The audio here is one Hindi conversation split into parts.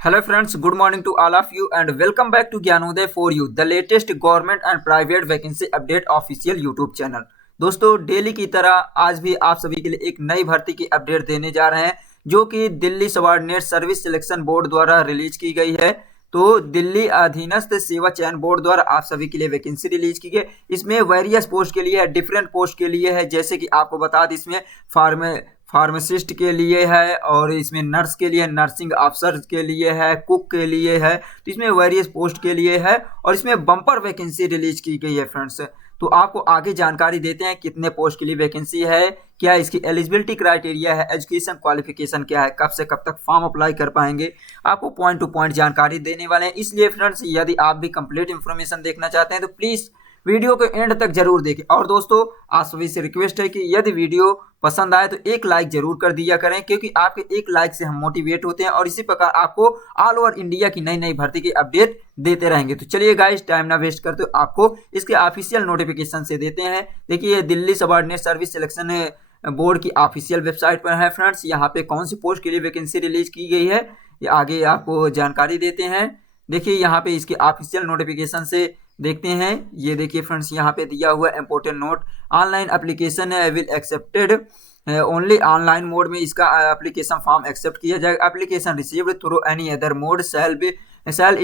Hello friends, good morning to all of you and welcome back to Gyanuday for you, the latest government and private vacancy update official YouTube channel। दोस्तों डेली की तरह आज भी आप सभी के लिए एक नई भर्ती की अपडेट देने जा रहे हैं जो कि Delhi subordinate service selection board द्वारा रिलीज की गई है। तो दिल्ली अधीनस्थ सेवा चयन बोर्ड द्वारा आप सभी के लिए वैकेंसी रिलीज की गई। इसमें वेरियस पोस्ट के लिए है, डिफरेंट पोस्ट के लिए है, जैसे कि आपको बता दें इसमें फार्मासिस्ट के लिए है और इसमें नर्स के लिए, नर्सिंग अफसर के लिए है, कुक के लिए है। तो इसमें वेरियस पोस्ट के लिए है और इसमें बम्पर वैकेंसी रिलीज की गई है फ्रेंड्स। तो आपको आगे जानकारी देते हैं कितने पोस्ट के लिए वैकेंसी है, क्या इसकी एलिजिबिलिटी क्राइटेरिया है, एजुकेशन क्वालिफिकेशन क्या है, कब से कब तक फॉर्म अप्लाई कर पाएंगे, आपको पॉइंट टू पॉइंट जानकारी देने वाले हैं। इसलिए फ्रेंड्स यदि आप भी कंप्लीट इन्फॉर्मेशन देखना चाहते हैं तो प्लीज़ वीडियो को एंड तक जरूर देखें। और दोस्तों आप सभी से रिक्वेस्ट है कि यदि वीडियो पसंद आए तो एक लाइक जरूर कर दिया करें, क्योंकि आपके एक लाइक से हम मोटिवेट होते हैं और इसी प्रकार आपको ऑल ओवर इंडिया की नई नई भर्ती की अपडेट देते रहेंगे। तो चलिए गाइस टाइम ना वेस्ट करते हो, आपको इसके ऑफिशियल नोटिफिकेशन से देते हैं। देखिए Delhi subordinate service selection board की ऑफिशियल वेबसाइट पर है फ्रेंड्स। यहाँ पे कौन सी पोस्ट के लिए वैकेंसी रिलीज की गई है ये आगे आपको जानकारी देते हैं। देखिए यहाँ पे इसके ऑफिशियल नोटिफिकेशन से देखते हैं। ये देखिए फ्रेंड्स यहाँ पे दिया हुआ important note, online application will accepted only online mode में इसका एप्लीकेशन फॉर्म एक्सेप्ट किया जाएगा। Application received through any other mode shall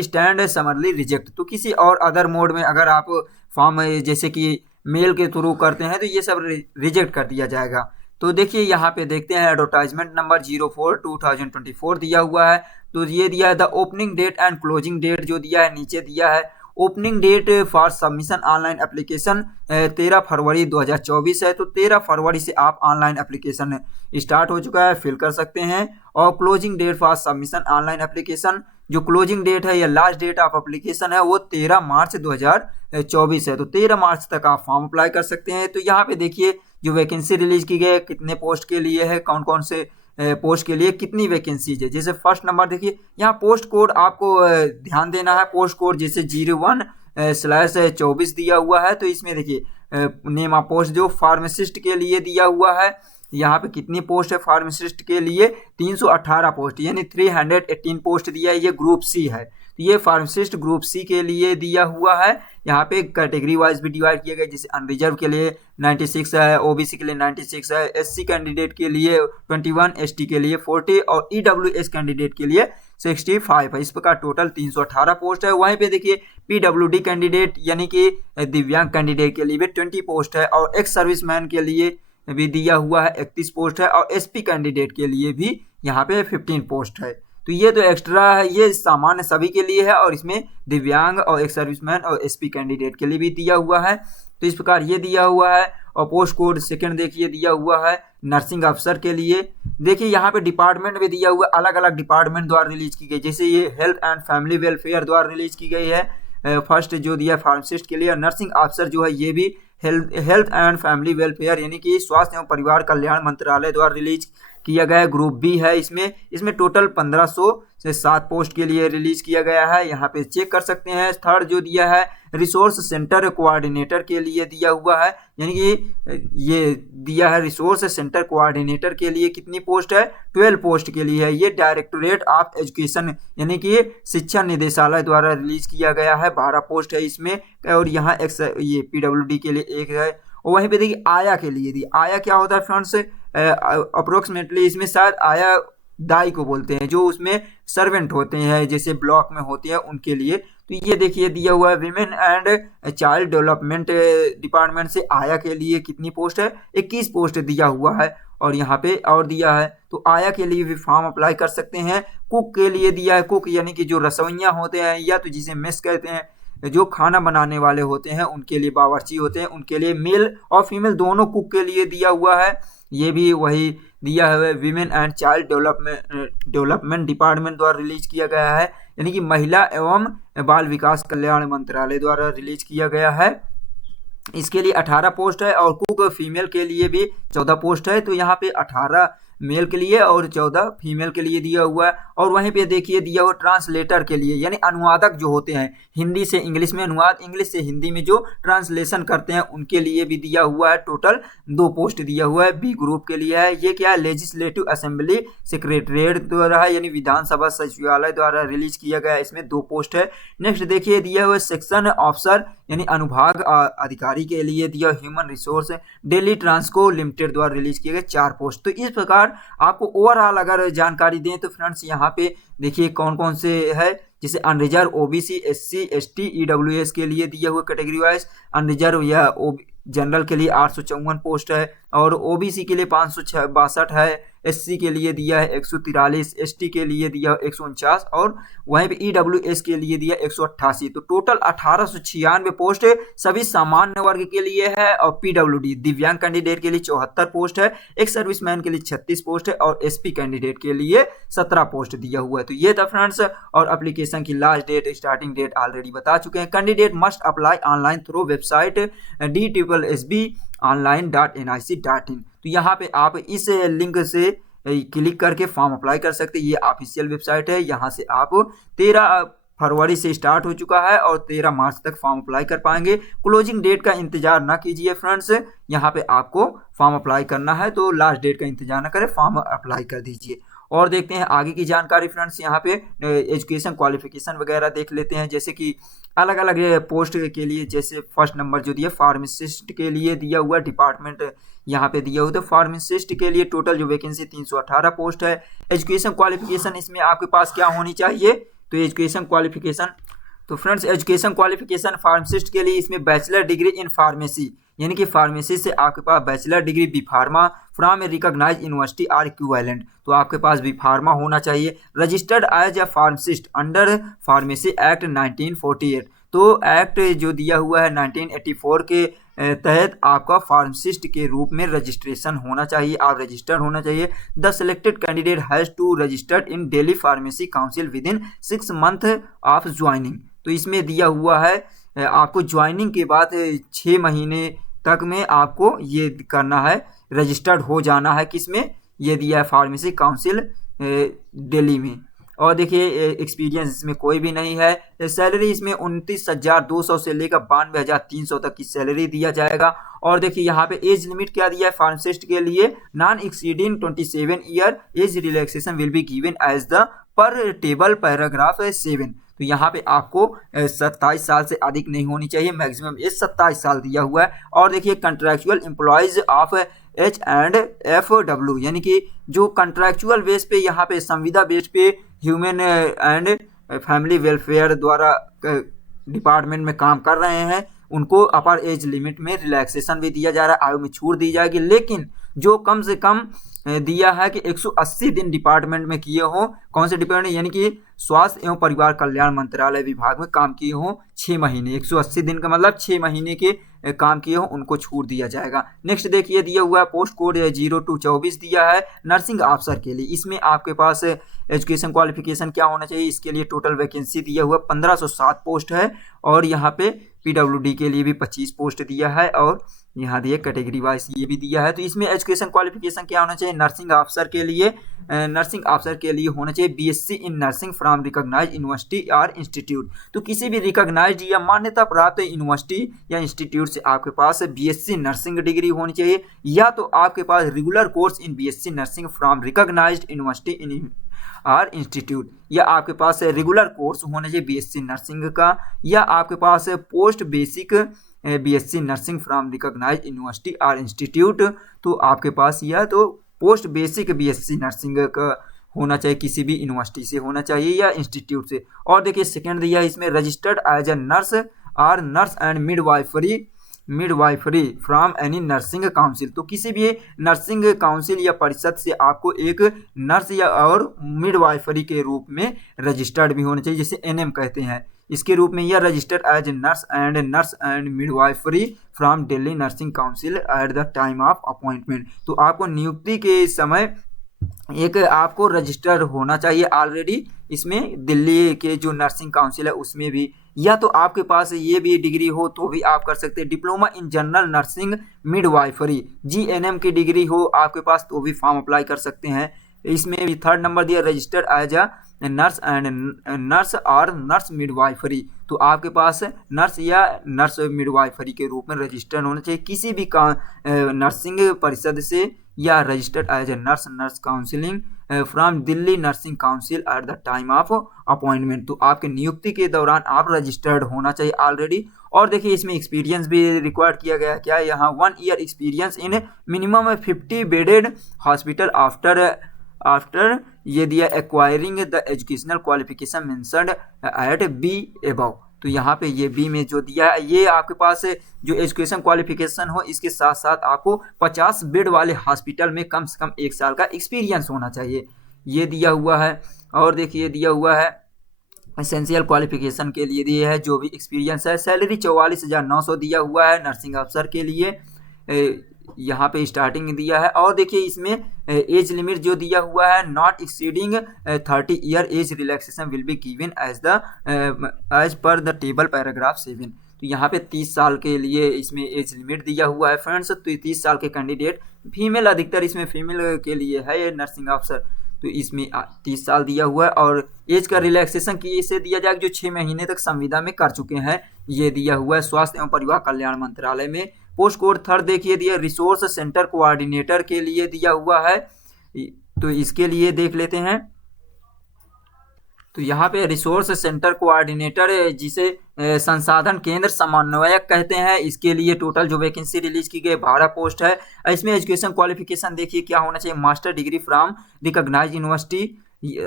stand summarily reject. तो किसी और अदर मोड में अगर आप फॉर्म जैसे कि मेल के थ्रू करते हैं तो ये सब रिजेक्ट कर दिया जाएगा। तो देखिए यहाँ पे देखते हैं एडवर्टाइजमेंट नंबर 04/2024 दिया हुआ है। तो ये दिया है the opening date and closing date जो दिया है नीचे दिया है। Opening date for submission online application 13 फरवरी 2024 है। तो 13 फरवरी से आप ऑनलाइन एप्लीकेशन स्टार्ट हो चुका है, फिल कर सकते हैं। और closing date for submission online application जो क्लोजिंग डेट है या लास्ट डेट ऑफ एप्लीकेशन है वो 13 मार्च 2024 है। तो 13 मार्च तक आप फॉर्म अप्लाई कर सकते हैं। तो यहाँ पे देखिए जो वैकेंसी रिलीज की गई है कितने पोस्ट के लिए है, कौन कौन से पोस्ट के लिए कितनी वैकेंसीज है। जैसे फर्स्ट नंबर देखिए यहाँ पोस्ट कोड आपको ध्यान देना है। पोस्ट कोड जैसे 01/24 दिया हुआ है। तो इसमें देखिए नेम ऑफ पोस्ट जो फार्मासिस्ट के लिए दिया हुआ है, यहाँ पे कितनी पोस्ट है फार्मासिस्ट के लिए 318 पोस्ट यानी 318 पोस्ट दिया है। ये ग्रुप सी है। तो ये फार्मासिस्ट ग्रुप सी के लिए दिया हुआ है। यहाँ पे कैटेगरी वाइज भी डिवाइड किया गया, जैसे अनरिजर्व के लिए 96 है, ओबीसी के लिए 96 है, एससी कैंडिडेट के लिए 21, एसटी के लिए 40 और ईडब्ल्यूएस कैंडिडेट के लिए 65 है। इस प्रकार टोटल 318 पोस्ट है। वहीं पे देखिए पीडब्ल्यूडी कैंडिडेट यानी कि दिव्यांग कैंडिडेट के लिए भी 20 पोस्ट है और एक्स सर्विसमैन के लिए भी दिया हुआ है 31 पोस्ट है और एसपी कैंडिडेट के लिए भी यहाँ पे 15 पोस्ट है। तो ये तो एक्स्ट्रा है, ये सामान्य सभी के लिए है और इसमें दिव्यांग और एक सर्विसमैन और एसपी कैंडिडेट के लिए भी दिया हुआ है। तो इस प्रकार ये दिया हुआ है। और पोस्ट कोड सेकंड देखिए दिया हुआ है नर्सिंग अफसर के लिए। देखिए यहाँ पे डिपार्टमेंट भी दिया हुआ है, अलग अलग डिपार्टमेंट द्वारा रिलीज की गई। जैसे ये हेल्थ एंड फैमिली वेलफेयर द्वारा रिलीज की गई है फर्स्ट जो दिया फार्मासिस्ट के लिए। नर्सिंग अफसर जो है ये भी हेल्थ एंड फैमिली वेलफेयर यानी कि स्वास्थ्य एवं परिवार कल्याण मंत्रालय द्वारा रिलीज किया गया है। ग्रुप बी है। इसमें टोटल 1500 से 7 पोस्ट के लिए रिलीज किया गया है। यहाँ पे चेक कर सकते हैं। थर्ड जो दिया है रिसोर्स सेंटर कोऑर्डिनेटर के लिए दिया हुआ है, यानी कि ये दिया है रिसोर्स सेंटर कोऑर्डिनेटर के लिए कितनी पोस्ट है 12 पोस्ट के लिए है। ये डायरेक्टोरेट ऑफ एजुकेशन यानी कि शिक्षा निदेशालय द्वारा रिलीज किया गया है। 12 पोस्ट है इसमें। और यहाँ ये पीडब्ल्यूडी के लिए 1 है। और वहीं पे देखिए आया के लिए दी। आया क्या होता है फ्रेंड्स, अप्रोक्सीमेटली इसमें शायद आया दाई को बोलते हैं, जो उसमें सर्वेंट होते हैं जैसे ब्लॉक में होते हैं उनके लिए। तो ये देखिए दिया हुआ है women and child development department से आया के लिए कितनी पोस्ट है 21 पोस्ट दिया हुआ है। और यहाँ पे और दिया है। तो आया के लिए भी फॉर्म अप्लाई कर सकते हैं। कुक के लिए दिया है, कुक यानी कि जो रसोइया होते हैं या तो जिसे मेस कहते हैं, जो खाना बनाने वाले होते हैं उनके लिए, बावर्ची होते हैं उनके लिए, मेल और फीमेल दोनों कुक के लिए दिया हुआ है। ये भी वही दिया है women and child development department द्वारा रिलीज किया गया है, यानी कि महिला एवं बाल विकास कल्याण मंत्रालय द्वारा रिलीज किया गया है। इसके लिए 18 पोस्ट है और कुक फीमेल के लिए भी 14 पोस्ट है। तो यहाँ पे 18 मेल के लिए और 14 फीमेल के लिए दिया हुआ है। और वहीं पे देखिए दिया हुआ ट्रांसलेटर के लिए, यानी अनुवादक जो होते हैं, हिंदी से इंग्लिश में अनुवाद, इंग्लिश से हिंदी में जो ट्रांसलेशन करते हैं, उनके लिए भी दिया हुआ है। टोटल 2 पोस्ट दिया हुआ है। बी ग्रुप के लिए है, ये क्या है, लेजिस्लेटिव असेंबली सेक्रेटरीट द्वारा है, यानी विधानसभा सचिवालय द्वारा रिलीज किया गया है। इसमें 2 पोस्ट है। नेक्स्ट देखिए दिया हुआ सेक्शन ऑफिसर यानी अनुभाग अधिकारी के लिए दिया human resource Delhi Transco limited द्वारा रिलीज किए गए 4 पोस्ट। तो इस प्रकार आपको ओवरऑल अगर जानकारी दें तो फ्रेंड्स यहाँ पे देखिए कौन कौन से है, जैसे unreserve OBC, SC, ST, EWS के लिए दिए हुए कैटेगरी वाइज, अनरिजर्व या जनरल के लिए 854 पोस्ट है, और ओबीसी के लिए 562 है, एससी के लिए दिया है 143, एसटी के लिए दिया 149, और वहीं पे ईडब्ल्यूएस के लिए दिया 188। तो टोटल 1896 पोस्ट सभी सामान्य वर्ग के लिए है। और पीडब्ल्यूडी दिव्यांग कैंडिडेट के लिए 74 पोस्ट है, एक सर्विसमैन के लिए 36 पोस्ट है, और एसपी कैंडिडेट के लिए 17 पोस्ट दिया हुआ है। तो ये था फ्रेंड्स। और एप्लीकेशन की last date, starting date already बता चुके हैं। Candidate must apply online through website DSSB.online.nic.in। तो यहाँ पे आप इस लिंक से क्लिक करके फॉर्म अप्लाई कर सकते हैं। ये ऑफिशियल वेबसाइट है। यहाँ से आप 13 फरवरी से स्टार्ट हो चुका है और 13 मार्च तक फॉर्म अप्लाई कर पाएंगे। क्लोजिंग डेट का इंतजार ना कीजिए फ्रेंड्स, यहाँ पे आपको फॉर्म अप्लाई करना है तो लास्ट डेट का इंतजार ना करें, फॉर्म अप्लाई कर दीजिए। और देखते हैं आगे की जानकारी फ्रेंड्स। यहाँ पे एजुकेशन क्वालिफिकेशन वगैरह देख लेते हैं, जैसे कि अलग अलग पोस्ट के लिए, जैसे फर्स्ट नंबर जो दिया फार्मासिस्ट के लिए दिया हुआ डिपार्टमेंट यहाँ पे दिया हुआ। तो फार्मासिस्ट के लिए टोटल जो वैकेंसी 318 पोस्ट है। एजुकेशन क्वालिफिकेशन इसमें आपके पास क्या होनी चाहिए, तो एजुकेशन क्वालिफिकेशन, तो फ्रेंड्स एजुकेशन क्वालिफिकेशन फार्मासिस्ट के लिए इसमें बैचलर डिग्री इन फार्मेसी, यानी कि फार्मेसी से आपके पास bachelor degree B pharma from a recognised university or equivalent, तो आपके पास बी फार्मा होना चाहिए। Registered as a pharmacist under pharmacy act 1948, तो एक्ट जो दिया हुआ है 1984 के तहत आपका फार्मासिस्ट के रूप में रजिस्ट्रेशन होना चाहिए, आप रजिस्टर्ड होना चाहिए। The selected candidate has to registered in Delhi pharmacy council within 6 month of joining. तो इसमें दिया हुआ है आपको ज्वाइनिंग के बाद 6 महीने तक में आपको ये करना है, रजिस्टर्ड हो जाना है। किसमें, ये दिया है फार्मेसी काउंसिल दिल्ली में। और देखिए एक्सपीरियंस इसमें कोई भी नहीं है। सैलरी इसमें 29,200 से लेकर 92,300 तक की सैलरी दिया जाएगा। और देखिए यहाँ पे एज लिमिट क्या दिया है फार्मासिस्ट के लिए, non exceeding 27 year, age relaxation will be given as the per table paragraph 7। तो यहाँ पे आपको 27 साल से अधिक नहीं होनी चाहिए, मैक्सिमम एज 27 साल दिया हुआ है। और देखिए कंट्रैक्चुअल एम्प्लॉयज ऑफ H&FW, यानी कि जो कंट्रैक्चुअल बेस पे, यहाँ पे संविदा बेस पे ह्यूमन एंड फैमिली वेलफेयर द्वारा डिपार्टमेंट में काम कर रहे हैं, उनको अपर एज लिमिट में रिलैक्सेशन भी दिया जा रहा है, आयु में छूट दी जाएगी। लेकिन जो कम से कम दिया है कि 180 दिन डिपार्टमेंट में किए हो, कौन से डिपार्टमेंट, यानी कि स्वास्थ्य एवं परिवार कल्याण मंत्रालय विभाग में काम किए हो 6 महीने, 180 दिन का मतलब 6 महीने के काम किए हो, उनको छूट दिया जाएगा। नेक्स्ट देखिए दिया हुआ है पोस्ट कोड 0224 दिया है नर्सिंग अफसर के लिए। इसमें आपके पास एजुकेशन क्वालिफिकेशन क्या होना चाहिए, इसके लिए टोटल वैकेंसी दिया हुआ 1507 पोस्ट है। और यहाँ पे पीडब्ल्यूडी के लिए भी 25 पोस्ट दिया है, और यहाँ दिए कैटेगरी वाइज ये भी दिया है। तो इसमें एजुकेशन क्वालिफिकेशन क्या होना चाहिए, नर्सिंग अफसर के लिए, नर्सिंग अफसर के लिए होना चाहिए BSc in nursing from recognised university और इंस्टीट्यूट। तो किसी भी रिकॉग्नाइज्ड या मान्यता प्राप्त यूनिवर्सिटी या इंस्टीट्यूट से आपके पास बीएससी नर्सिंग डिग्री होनी चाहिए, या तो आपके पास regular course in BSc nursing from recognised university in और इंस्टीट्यूट, या आपके पास रेगुलर कोर्स होना चाहिए बीएससी नर्सिंग का, या आपके पास post basic BSc nursing from recognised university और इंस्टीट्यूट। तो आपके पास या तो पोस्ट बेसिक बीएससी नर्सिंग का होना चाहिए, किसी भी यूनिवर्सिटी से होना चाहिए या इंस्टीट्यूट से। और देखिए सेकंड दिया है इसमें रजिस्टर्ड एज ए नर्स और nurse and midwifery from any nursing council. तो किसी भी नर्सिंग काउंसिल या परिषद से आपको एक नर्स या और मिडवाइफरी के रूप में रजिस्टर्ड भी होना चाहिए, जिसे एनएम कहते हैं, इसके रूप में, या registered as nurse and midwifery from Delhi nursing council at the time of appointment. तो आपको नियुक्ति के समय एक आपको रजिस्टर होना चाहिए ऑलरेडी, इसमें दिल्ली के जो नर्सिंग काउंसिल है उसमें भी, या तो आपके पास ये भी डिग्री हो तो भी आप कर सकते हैं। Diploma in general nursing midwifery, GNM की डिग्री हो आपके पास तो भी फॉर्म अप्लाई कर सकते हैं। इसमें भी थर्ड नंबर दिया registered as a nurse and nurse और नर्स मिडवाइफरी, तो आपके पास नर्स या नर्स मिडवाइफरी के रूप में रजिस्टर्ड होना चाहिए किसी भी नर्सिंग परिषद से, या registered as a nurse counselling from Delhi nursing council at the time of appointment, तो आपके नियुक्ति के दौरान आप रजिस्टर्ड होना चाहिए ऑलरेडी। और देखिए इसमें एक्सपीरियंस भी रिक्वायर्ड किया गया है, क्या यहाँ 1 year experience in minimum 50 bedded hospital after ये दिया acquiring the educational qualification mentioned at B above, तो यहाँ पे ये बी में जो दिया है ये आपके पास जो एजुकेशन क्वालिफिकेशन हो इसके साथ साथ आपको 50 बेड वाले हॉस्पिटल में कम से कम 1 साल का एक्सपीरियंस होना चाहिए, ये दिया हुआ है। और देखिए दिया हुआ है एसेंशियल क्वालिफिकेशन के लिए दिया है जो भी एक्सपीरियंस है। सैलरी 44,900 दिया हुआ है नर्सिंग अफसर के लिए, यहाँ पे स्टार्टिंग दिया है। और देखिए इसमें एज लिमिट जो दिया हुआ है not exceeding 30 year age relaxation will be given as per the table paragraph 7, तो यहाँ पे 30 साल के लिए इसमें एज लिमिट दिया हुआ है फ्रेंड्स। तो 30 साल के कैंडिडेट फीमेल, अधिकतर इसमें फीमेल के लिए है ये नर्सिंग अफसर, तो इसमें 30 साल दिया हुआ है। और एज का रिलैक्सेशन की इसे दिया जाए जो 6 महीने तक संविदा में कर चुके हैं, ये दिया हुआ है स्वास्थ्य एवं परिवार कल्याण मंत्रालय में। पोस्ट कोड थर्ड देखिए दिया रिसोर्स सेंटर कोऑर्डिनेटर के लिए दिया हुआ है, तो इसके लिए देख लेते हैं। तो यहाँ पे रिसोर्स सेंटर कोऑर्डिनेटर जिसे संसाधन केंद्र समन्वयक कहते हैं, इसके लिए टोटल जो वैकेंसी रिलीज की गई 12 पोस्ट है। इसमें एजुकेशन क्वालिफिकेशन देखिए क्या होना चाहिए, master degree from recognised university,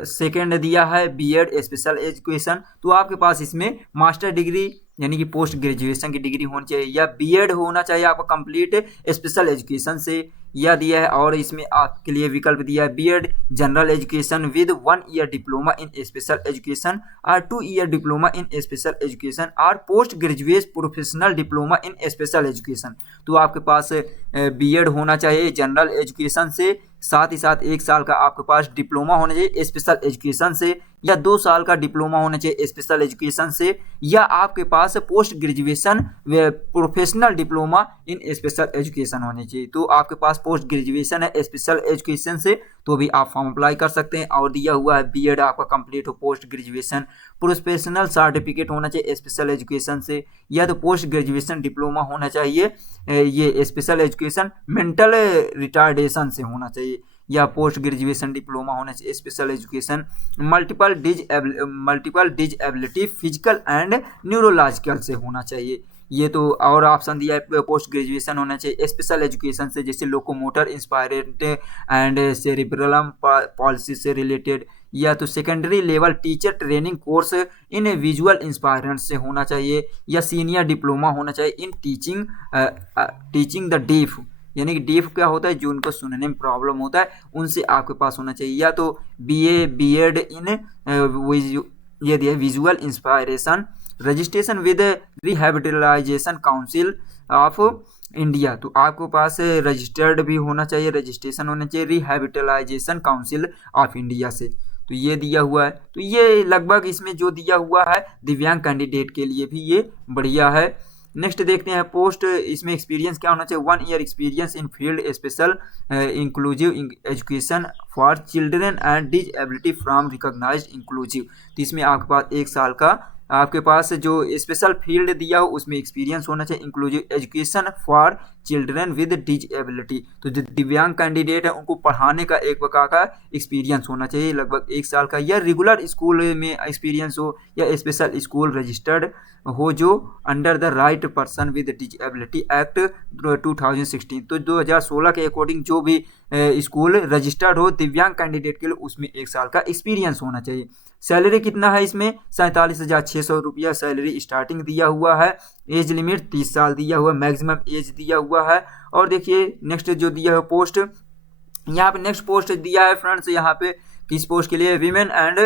second दिया है बीएड स्पेशल एजुकेशन, तो आपके पास इसमें मास्टर डिग्री यानी कि पोस्ट ग्रेजुएशन की डिग्री होनी चाहिए, या बीएड होना चाहिए आपका कंप्लीट स्पेशल एजुकेशन से, यह दिया है। और इसमें आपके लिए विकल्प दिया है BEd general education with 1 year diploma in special education और 2 year diploma in special education और post graduate professional diploma in special education, तो आपके पास बीएड होना चाहिए जनरल एजुकेशन से, साथ ही साथ 1 साल का आपके पास डिप्लोमा होना चाहिए स्पेशल एजुकेशन से, या 2 साल का डिप्लोमा होना चाहिए स्पेशल एजुकेशन से, या आपके पास post graduation professional diploma in special education होनी चाहिए। तो आपके पास पोस्ट ग्रेजुएशन है स्पेशल एजुकेशन से तो भी आप फॉर्म अप्लाई कर सकते हैं। और दिया हुआ है बीएड आपका कंप्लीट हो, पोस्ट ग्रेजुएशन प्रोफेशनल सर्टिफिकेट होना चाहिए स्पेशल एजुकेशन से, या तो पोस्ट ग्रेजुएशन डिप्लोमा होना चाहिए ये स्पेशल एजुकेशन मेंटल रिटार्डेशन से होना चाहिए, या पोस्ट ग्रेजुएशन डिप्लोमा होना चाहिए special education multiple disability physical and neurological से होना चाहिए। ये तो और ऑप्शन दिया है पोस्ट ग्रेजुएशन होना चाहिए स्पेशल एजुकेशन से, जैसे locomotor impairment and cerebral palsy से रिलेटेड, या तो secondary level teacher training course in visual impairment से होना चाहिए, या सीनियर डिप्लोमा होना चाहिए इन टीचिंग द डीफ, यानी कि डीफ क्या होता है जो उनको सुनने में प्रॉब्लम होता है उनसे आपके पास होना चाहिए, या तो बीए बीएड इन ये दिया visual inspiration registration with rehabilitation council of India, तो आपके पास रजिस्टर्ड भी होना चाहिए, रजिस्ट्रेशन होना चाहिए रिहैबिलिटेशन काउंसिल ऑफ इंडिया से, तो ये दिया हुआ है। तो ये लगभग इसमें जो दिया हुआ है दिव्यांग कैंडिडेट के लिए भी ये बढ़िया है। नेक्स्ट देखते हैं पोस्ट, इसमें एक्सपीरियंस क्या होना चाहिए, 1 year experience in field special inclusive education for children and disability from recognised inclusive, तो इसमें आपके पास 1 साल का आपके पास जो स्पेशल फील्ड दिया हो उसमें एक्सपीरियंस होना चाहिए inclusive education for children with disability, तो जो दिव्यांग कैंडिडेट है उनको पढ़ाने का एक प्रकार का एक्सपीरियंस होना चाहिए लगभग 1 साल का, या रेगुलर स्कूल में एक्सपीरियंस हो या स्पेशल स्कूल रजिस्टर्ड हो जो under the right person with disability act 2016, तो 2016 के अकॉर्डिंग जो भी स्कूल रजिस्टर्ड हो दिव्यांग कैंडिडेट के लिए उसमें 1 साल का एक्सपीरियंस होना चाहिए। सैलरी कितना है इसमें 47,600 रुपया सैलरी स्टार्टिंग दिया हुआ है, एज लिमिट 30 साल दिया हुआ है, मैक्सिमम एज दिया हुआ है। और देखिए नेक्स्ट जो दिया है पोस्ट, यहाँ पे नेक्स्ट पोस्ट दिया है फ्रेंड्स, यहाँ पे किस पोस्ट के लिए? वीमेन एंड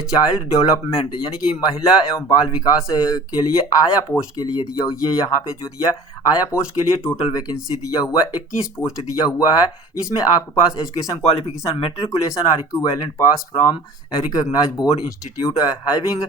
चाइल्ड डेवलपमेंट, यानी कि महिला एवं बाल विकास के लिए आया पोस्ट के लिए दिया। ये यहाँ पे जो दिया आया पोस्ट के लिए टोटल वैकेंसी दिया हुआ है, 21 पोस्ट दिया हुआ है। इसमें आपके पास एजुकेशन क्वालिफिकेशन मेट्रिकुलेशन और equivalent pass from recognised board institute having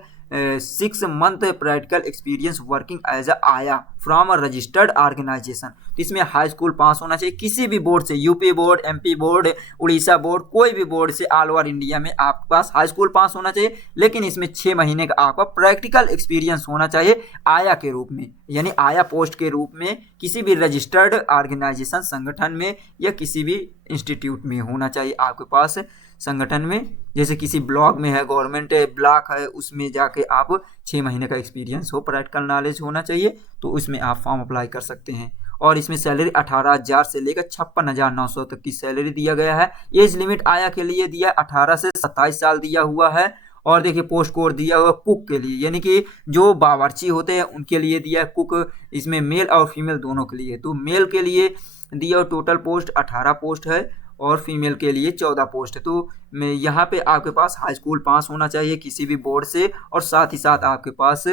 6 month practical experience working as a ayah from a registered organisation. तो इसमें हाई स्कूल पास होना चाहिए किसी भी बोर्ड से, UP board, MP board, Orissa board, कोई भी बोर्ड से ऑल ओवर इंडिया में आपके पास हाई स्कूल पास होना चाहिए। लेकिन इसमें 6 महीने का आपका प्रैक्टिकल एक्सपीरियंस होना चाहिए आया के रूप में, यानी आया पोस्ट के रूप में किसी भी रजिस्टर्ड ऑर्गेनाइजेशन संगठन में या किसी भी इंस्टीट्यूट में होना चाहिए आपके पास संगठन में। जैसे किसी ब्लॉक में है, गवर्नमेंट ब्लॉक है, उसमें जाके आप 6 महीने का एक्सपीरियंस हो, प्रैक्टिकल नॉलेज होना चाहिए, तो उसमें आप फॉर्म अप्लाई कर सकते हैं। और इसमें सैलरी 18,000 से लेकर 56,900 तक की सैलरी दिया गया है। एज लिमिट आया के लिए दिया 18 से 27 साल दिया हुआ है। और देखिए पोस्ट कोड दिया हुआ कुक के लिए, यानी कि जो बावर्ची होते हैं उनके लिए दिया है कुक। इसमें मेल और फीमेल दोनों के लिए। तो मेल के लिए दिया टोटल पोस्ट 18 पोस्ट है और फीमेल के लिए 14 पोस्ट है। तो यहाँ पे आपके पास हाई स्कूल पास होना चाहिए किसी भी बोर्ड से, और साथ ही साथ आपके पास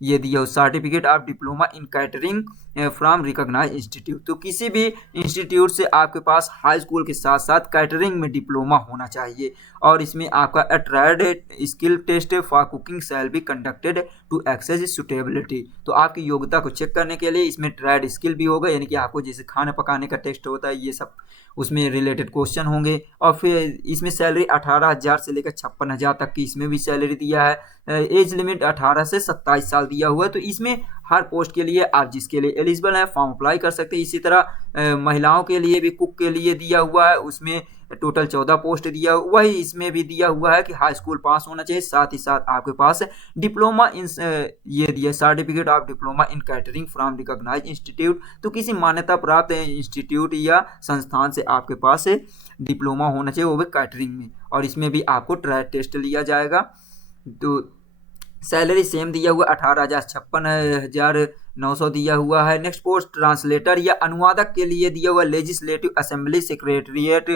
ये दिया हो certificate of diploma in catering from recognised institute. तो किसी भी इंस्टीट्यूट से आपके पास हाई स्कूल के साथ साथ कैटरिंग में डिप्लोमा होना चाहिए। और इसमें आपका trade skill test for cooking shall be conducted to access suitability. तो आपकी योग्यता को चेक करने के लिए इसमें ट्रेड स्किल भी होगा, यानी कि आपको जैसे खाना पकाने का टेस्ट होता है, ये सब उसमें रिलेटेड क्वेश्चन होंगे। और फिर इसमें सैलरी 18,000 से लेकर 56,000 तक की इसमें भी सैलरी दिया है। एज लिमिट 18 से 27 साल दिया हुआ है। तो इसमें हर पोस्ट के लिए आप जिसके लिए एलिजिबल है फॉर्म अप्लाई कर सकते हैं। इसी तरह महिलाओं के लिए भी कुक के लिए दिया हुआ है, उसमें टोटल 14 पोस्ट दिया हुआ, वही इसमें भी दिया हुआ है कि हाई स्कूल पास होना चाहिए। साथ ही साथ आपके पास डिप्लोमा इन ये दिया certificate of diploma in catering from recognised institute. तो किसी मान्यता प्राप्त इंस्टीट्यूट या संस्थान से आपके पास डिप्लोमा होना चाहिए, वो भी कैटरिंग में। और इसमें भी आपको ट्रेड टेस्ट लिया जाएगा। तो सैलरी सेम दिया हुआ 18,000 56,900 दिया हुआ है। नेक्स्ट पोस्ट ट्रांसलेटर या अनुवादक के लिए दिया हुआ लेजिस्लेटिव असेंबली सेक्रेटरिएट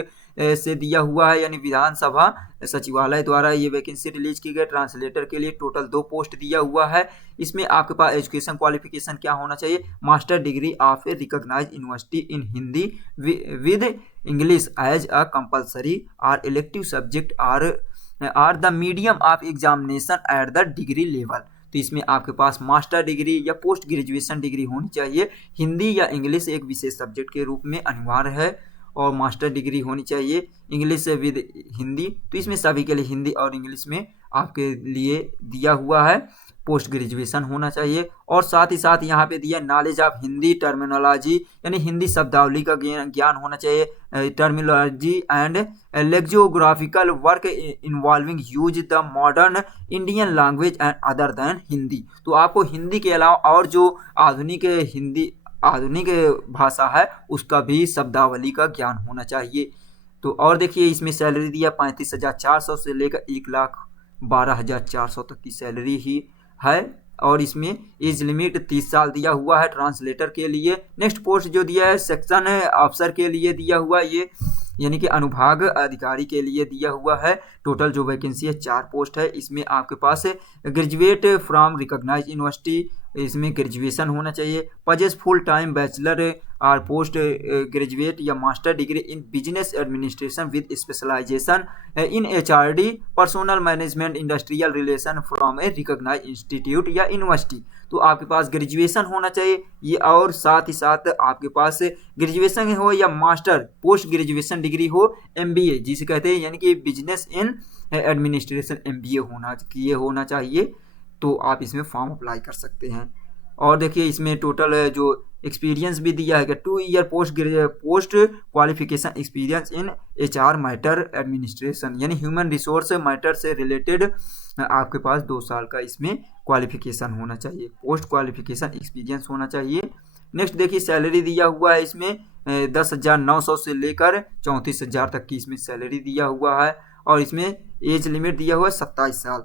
से दिया हुआ है, यानी विधानसभा सचिवालय द्वारा ये वैकेंसी रिलीज की गई। ट्रांसलेटर के लिए टोटल 2 पोस्ट दिया हुआ है। इसमें आपके पास एजुकेशन क्वालिफिकेशन क्या होना चाहिए? Master degree of a recognised university in Hindi with English as a compulsory और elective subject or the medium of examination at the degree level. तो इसमें आपके पास मास्टर डिग्री या पोस्ट ग्रेजुएशन डिग्री होनी चाहिए। हिंदी या इंग्लिश एक विशेष सब्जेक्ट के रूप में अनिवार्य है, और मास्टर डिग्री होनी चाहिए इंग्लिश विद हिंदी। तो इसमें सभी के लिए हिंदी और इंग्लिश में आपके लिए दिया हुआ है। पोस्ट ग्रेजुएशन होना चाहिए। और साथ ही साथ यहाँ पे दिया नॉलेज ऑफ हिंदी टर्मिनोलॉजी, यानी हिंदी शब्दावली का ज्ञान होना चाहिए। Terminology and lexicographical work involving use the modern Indian language and other than Hindi. तो आपको हिंदी के अलावा और जो आधुनिक भाषा है उसका भी शब्दावली का ज्ञान होना चाहिए। तो और देखिए इसमें सैलरी दिया 35,400 से लेकर 1,12,400 तक की सैलरी ही है। और इसमें एज लिमिट 30 साल दिया हुआ है ट्रांसलेटर के लिए। नेक्स्ट पोस्ट जो दिया है सेक्शन अफसर के लिए दिया हुआ ये, यानी कि अनुभाग अधिकारी के लिए दिया हुआ है। टोटल जो वैकेंसी है 4 पोस्ट है। इसमें आपके पास ग्रेजुएट फ्रॉम रिकॉग्नाइज्ड यूनिवर्सिटी, इसमें ग्रेजुएशन होना चाहिए। पजेस फुल टाइम बैचलर और पोस्ट ग्रेजुएट या master degree in business administration with specialisation in HRD personal management industrial relation from a recognised institute या यूनिवर्सिटी। तो आपके पास ग्रेजुएशन होना चाहिए ये, और साथ ही साथ आपके पास ग्रेजुएशन हो या मास्टर पोस्ट ग्रेजुएशन डिग्री हो, एमबीए जिसे कहते हैं, यानी कि बिजनेस इन एडमिनिस्ट्रेशन एमबीए होना चाहिए। तो आप इसमें फॉर्म अप्लाई कर सकते हैं। और देखिए इसमें टोटल जो एक्सपीरियंस भी दिया है कि 2 year post qualification experience in HR matter administration, यानी ह्यूमन रिसोर्स मैटर से रिलेटेड आपके पास 2 साल का इसमें क्वालिफिकेशन होना चाहिए, पोस्ट क्वालिफिकेशन एक्सपीरियंस होना चाहिए। नेक्स्ट देखिए सैलरी दिया हुआ है इसमें 10,900 से लेकर 34,000 तक की इसमें सैलरी दिया हुआ है। और इसमें एज लिमिट दिया हुआ है 27 साल।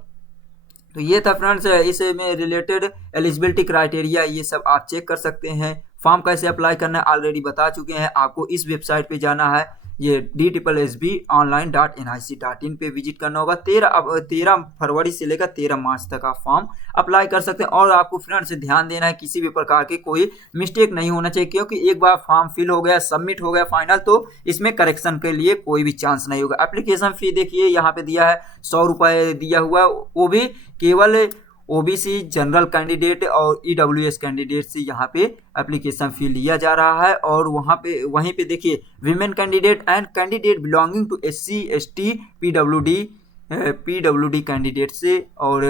तो ये था फ्रेंड्स इसमें रिलेटेड एलिजिबिलिटी क्राइटेरिया, ये सब आप चेक कर सकते हैं। फॉर्म कैसे अप्लाई करना है ऑलरेडी बता चुके हैं। आपको इस वेबसाइट पे जाना है ये DSSB.online.nic.in पे विजिट करना होगा। 13 फरवरी से लेकर 13 मार्च तक आप फॉर्म अप्लाई कर सकते हैं। और आपको फ्रेंड्स ध्यान देना है, किसी भी प्रकार के कोई मिस्टेक नहीं होना चाहिए, क्योंकि एक बार फॉर्म फिल हो गया, सबमिट हो गया फाइनल, तो इसमें करेक्शन के लिए कोई भी चांस नहीं होगा। एप्लीकेशन फी देखिए यहाँ पे दिया है 100 रुपये दिया हुआ, वो भी केवल ओबीसी, जनरल कैंडिडेट और ईडब्ल्यूएस कैंडिडेट से यहाँ पे एप्लीकेशन फी लिया जा रहा है। और वहीं पे देखिए women candidate and candidate belonging to SC ST PWD candidate से और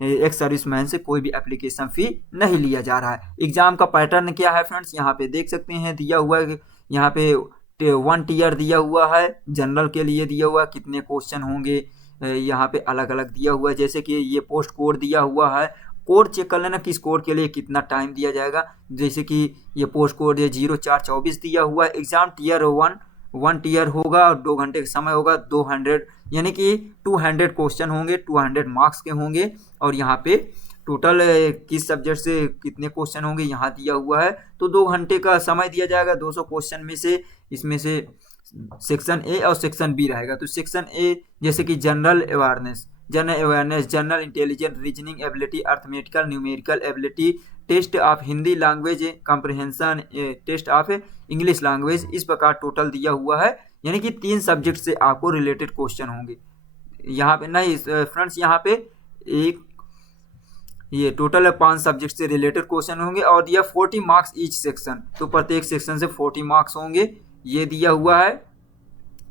एक सर्विसमैन से कोई भी एप्लीकेशन फी नहीं लिया जा रहा है। एग्जाम का पैटर्न क्या है फ्रेंड्स, यहाँ पे देख सकते हैं, दिया हुआ है यहाँ पे 1 टीयर दिया हुआ है, जनरल के लिए दिया हुआ कितने क्वेश्चन होंगे यहाँ पे अलग अलग दिया हुआ है। जैसे कि ये पोस्ट कोड दिया हुआ है, कोड चेक कर लेना किस कोड के लिए कितना टाइम दिया जाएगा। जैसे कि ये पोस्ट कोड है 0424 दिया हुआ है। एग्जाम टियर 1 टीयर होगा और 2 घंटे का समय होगा। 200 यानी कि 200 क्वेश्चन होंगे, 200 मार्क्स के होंगे। और यहाँ पे टोटल किस सब्जेक्ट से कितने क्वेश्चन होंगे यहाँ दिया हुआ है। तो 2 घंटे का समय दिया जाएगा। 200 क्वेश्चन में से इसमें से सेक्शन ए और सेक्शन बी रहेगा। तो सेक्शन ए जैसे कि general awareness, general intelligence, reasoning ability, arithmetical, numerical ability, test of Hindi language comprehension, test of English language, इस प्रकार टोटल दिया हुआ है। यानी कि 3 सब्जेक्ट से आपको रिलेटेड क्वेश्चन होंगे। यहाँ पे नहीं फ्रेंड्स, यहाँ पे ये टोटल 5 सब्जेक्ट से रिलेटेड क्वेश्चन होंगे और दिया 40 मार्क्स ईच सेक्शन। तो प्रत्येक सेक्शन से 40 मार्क्स होंगे, ये दिया हुआ है।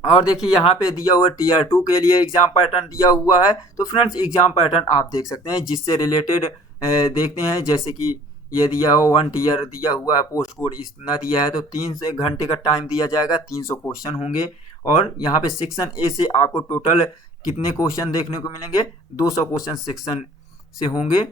और देखिए यहाँ पे दिया हुआ टियर 2 के लिए एग्जाम पैटर्न दिया हुआ है। तो फ्रेंड्स एग्जाम पैटर्न आप देख सकते हैं, जिससे रिलेटेड देखते हैं। जैसे कि ये दिया हुआ 1 टीयर दिया हुआ है, पोस्ट कोड इतना दिया है, तो 3 घंटे का टाइम दिया जाएगा, 300 क्वेश्चन होंगे। और यहाँ पे सेक्शन ए से आपको टोटल कितने क्वेश्चन देखने को मिलेंगे, 200 क्वेश्चन सेक्शन से होंगे।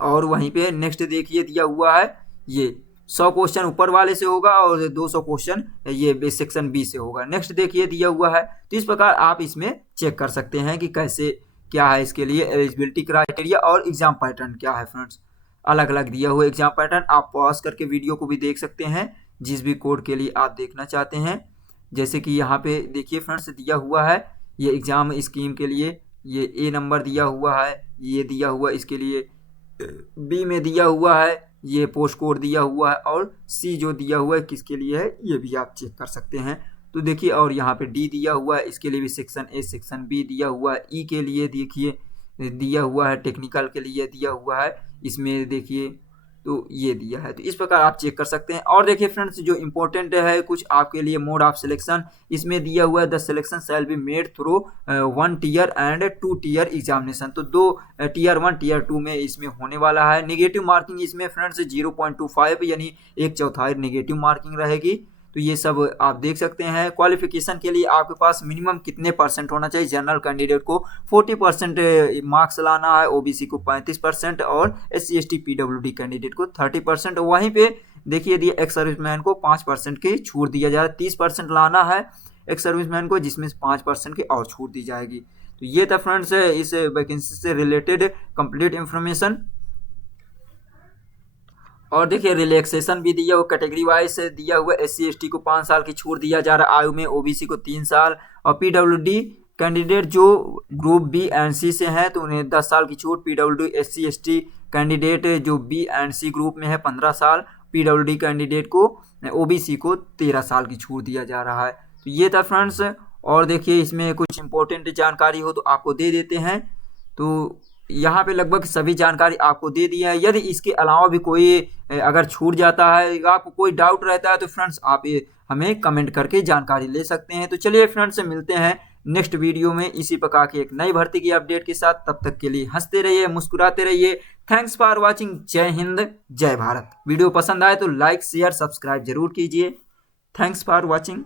और वहीं पे नेक्स्ट देखिए दिया हुआ है, ये 100 क्वेश्चन ऊपर वाले से होगा और 200 क्वेश्चन ये सेक्शन बी से होगा। नेक्स्ट देखिए दिया हुआ है। तो इस प्रकार आप इसमें चेक कर सकते हैं कि कैसे क्या है इसके लिए एलिजिबिलिटी क्राइटेरिया और एग्जाम पैटर्न क्या है। फ्रेंड्स अलग अलग दिया हुआ एग्जाम पैटर्न, आप पॉज करके वीडियो को भी देख सकते हैं जिस भी कोड के लिए आप देखना चाहते हैं। जैसे कि यहाँ पे देखिए फ्रेंड्स दिया हुआ है ये एग्जाम स्कीम के लिए, ये ए नंबर दिया हुआ है, ये दिया हुआ इसके लिए, बी में दिया हुआ है, ये पोस्ट कोड दिया हुआ है, और सी जो दिया हुआ है किसके लिए है ये भी आप चेक कर सकते हैं। तो देखिए और यहाँ पे डी दिया हुआ है, इसके लिए भी सेक्शन ए सेक्शन बी दिया हुआ है। ई के लिए देखिए दिया हुआ है, टेक्निकल के लिए दिया हुआ है, इसमें देखिए तो ये दिया है। तो इस प्रकार आप चेक कर सकते हैं। और देखिए फ्रेंड्स जो इंपॉर्टेंट है कुछ आपके लिए, मोड ऑफ सिलेक्शन इसमें दिया हुआ है, the selection shall be made through 1 tier and 2 tier examination. तो 2 टीयर 1 टीयर 2 में इसमें होने वाला है। नेगेटिव मार्किंग इसमें फ्रेंड्स 0.25 यानी 1/4 नेगेटिव मार्किंग रहेगी। तो ये सब आप देख सकते हैं। क्वालिफिकेशन के लिए आपके पास मिनिमम कितने % होना चाहिए, जनरल कैंडिडेट को 40% मार्क्स लाना है, ओबीसी को 35% और SC ST PWD कैंडिडेट को 30%। वहीं पे देखिए दिए एक्स सर्विसमैन को 5% की छूट दिया जा रहा है, 30% लाना है एक्स सर्विसमैन को, जिसमें 5% की और छूट दी जाएगी। तो ये था फ्रेंड्स इस वैकेंसी से रिलेटेड कंप्लीट इंफॉर्मेशन। और देखिए रिलैक्सेशन भी दिया हुआ, कैटेगरी वाइज दिया हुआ, SC ST को 5 साल की छूट दिया जा रहा है आयु में, ओबीसी को 3 साल, और PWD कैंडिडेट जो ग्रुप बी एंड सी से हैं तो उन्हें 10 साल की छूट। PWD SC ST कैंडिडेट जो बी एंड सी ग्रुप में है 15 साल, PWD कैंडिडेट को ओबीसी को 13 साल की छूट दिया जा रहा है। तो ये था फ्रेंड्स। और देखिए इसमें कुछ इंपॉर्टेंट जानकारी हो तो आपको दे देते हैं। तो यहाँ पे लगभग सभी जानकारी आपको दे दी है। यदि इसके अलावा भी कोई अगर छूट जाता है, आपको कोई डाउट रहता है तो फ्रेंड्स आप हमें कमेंट करके जानकारी ले सकते हैं। तो चलिए फ्रेंड्स मिलते हैं नेक्स्ट वीडियो में इसी प्रकार की एक नई भर्ती की अपडेट के साथ। तब तक के लिए हंसते रहिए, मुस्कुराते रहिए। Thanks for watching. जय हिंद, जय भारत। वीडियो पसंद आए तो लाइक शेयर सब्सक्राइब जरूर कीजिए। Thanks for watching.